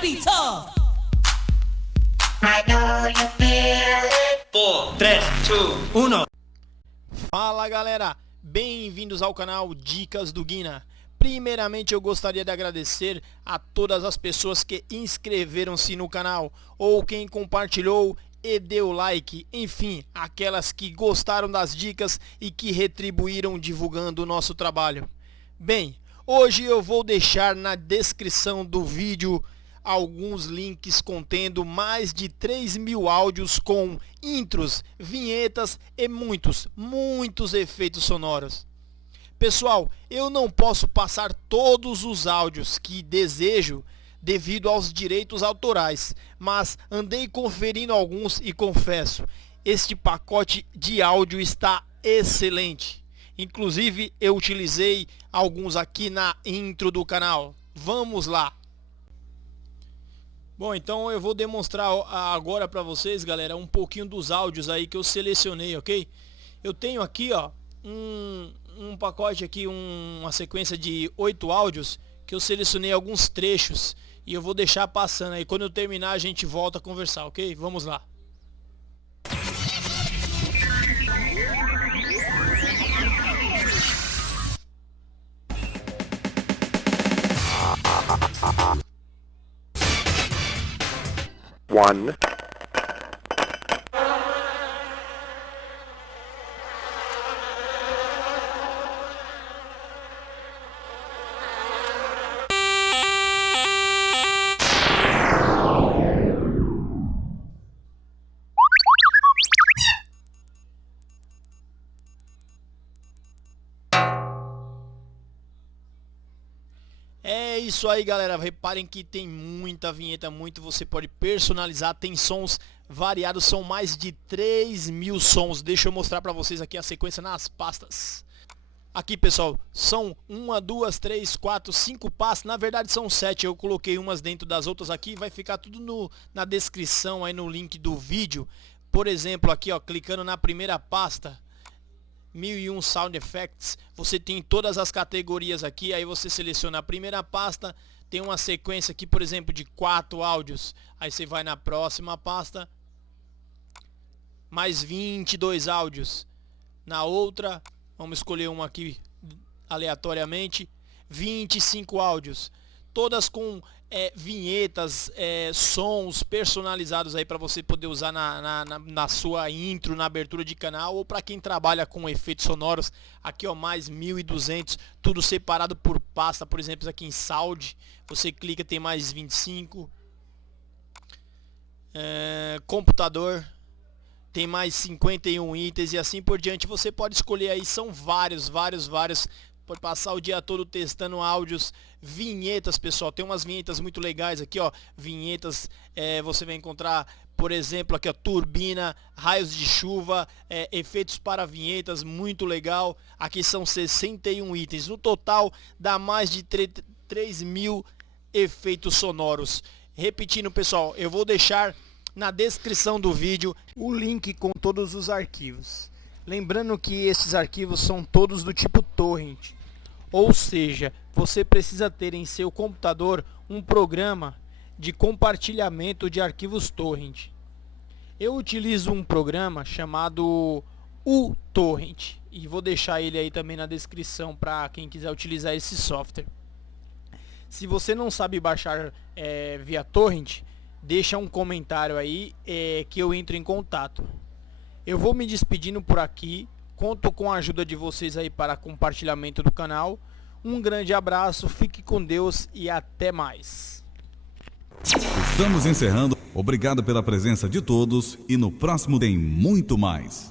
be tough. I know you feel it. 4, 3, 2, 1. Fala galera, bem-vindos ao canal Dicas do Guina. Primeiramente eu gostaria de agradecer a todas as pessoas que inscreveram-se no canal, ou quem compartilhou e deu like, enfim, aquelas que gostaram das dicas e que retribuíram divulgando o nosso trabalho. Bem, hoje eu vou deixar na descrição do vídeo alguns links contendo mais de 3.000 áudios com intros, vinhetas e muitos efeitos sonoros. Pessoal, eu não posso passar todos os áudios que desejo devido aos direitos autorais, mas andei conferindo alguns e confesso, este pacote de áudio está excelente. Inclusive eu utilizei alguns aqui na intro do canal. Vamos lá! Bom, então eu vou demonstrar agora para vocês, galera, um pouquinho dos áudios aí que eu selecionei, ok? Eu tenho aqui, ó, um pacote aqui, uma sequência de 8 áudios que eu selecionei alguns trechos e eu vou deixar passando aí. Quando eu terminar a gente volta a conversar, ok? Vamos lá. One. É isso aí, galera, reparem que tem muita vinheta, você pode personalizar, tem sons variados, são mais de 3.000 sons. Deixa eu mostrar pra vocês aqui a sequência nas pastas. Aqui, pessoal, são 1, 2, 3, 4, 5 pastas, na verdade são 7, eu coloquei umas dentro das outras aqui, vai ficar tudo na descrição aí no link do vídeo. Por exemplo, aqui ó, clicando na primeira pasta, 1001 Sound Effects, você tem todas as categorias aqui, aí você seleciona a primeira pasta, tem uma sequência aqui, por exemplo, de 4 áudios, aí você vai na próxima pasta, mais 22 áudios, na outra, vamos escolher uma aqui aleatoriamente, 25 áudios, todas com vinhetas, sons personalizados aí para você poder usar na sua intro, na abertura de canal, ou para quem trabalha com efeitos sonoros. Aqui ó, mais 1.200, tudo separado por pasta. Por exemplo, aqui em Sound, você clica, tem mais 25. Computador, tem mais 51 itens e assim por diante. Você pode escolher aí, são vários. Pode passar o dia todo testando áudios, vinhetas, pessoal. Tem umas vinhetas muito legais aqui, ó. Vinhetas, você vai encontrar, por exemplo, aqui, ó, turbina, raios de chuva, efeitos para vinhetas, muito legal. Aqui são 61 itens. No total, dá mais de 3.000 efeitos sonoros. Repetindo, pessoal, eu vou deixar na descrição do vídeo o link com todos os arquivos. Lembrando que esses arquivos são todos do tipo torrent. Ou seja, você precisa ter em seu computador um programa de compartilhamento de arquivos torrent. Eu utilizo um programa chamado uTorrent e vou deixar ele aí também na descrição para quem quiser utilizar esse software. Se você não sabe baixar via torrent, deixa um comentário aí que eu entro em contato. Eu vou me despedindo por aqui. Conto com a ajuda de vocês aí para compartilhamento do canal. Um grande abraço, fique com Deus e até mais. Estamos encerrando. Obrigado pela presença de todos e no próximo tem muito mais.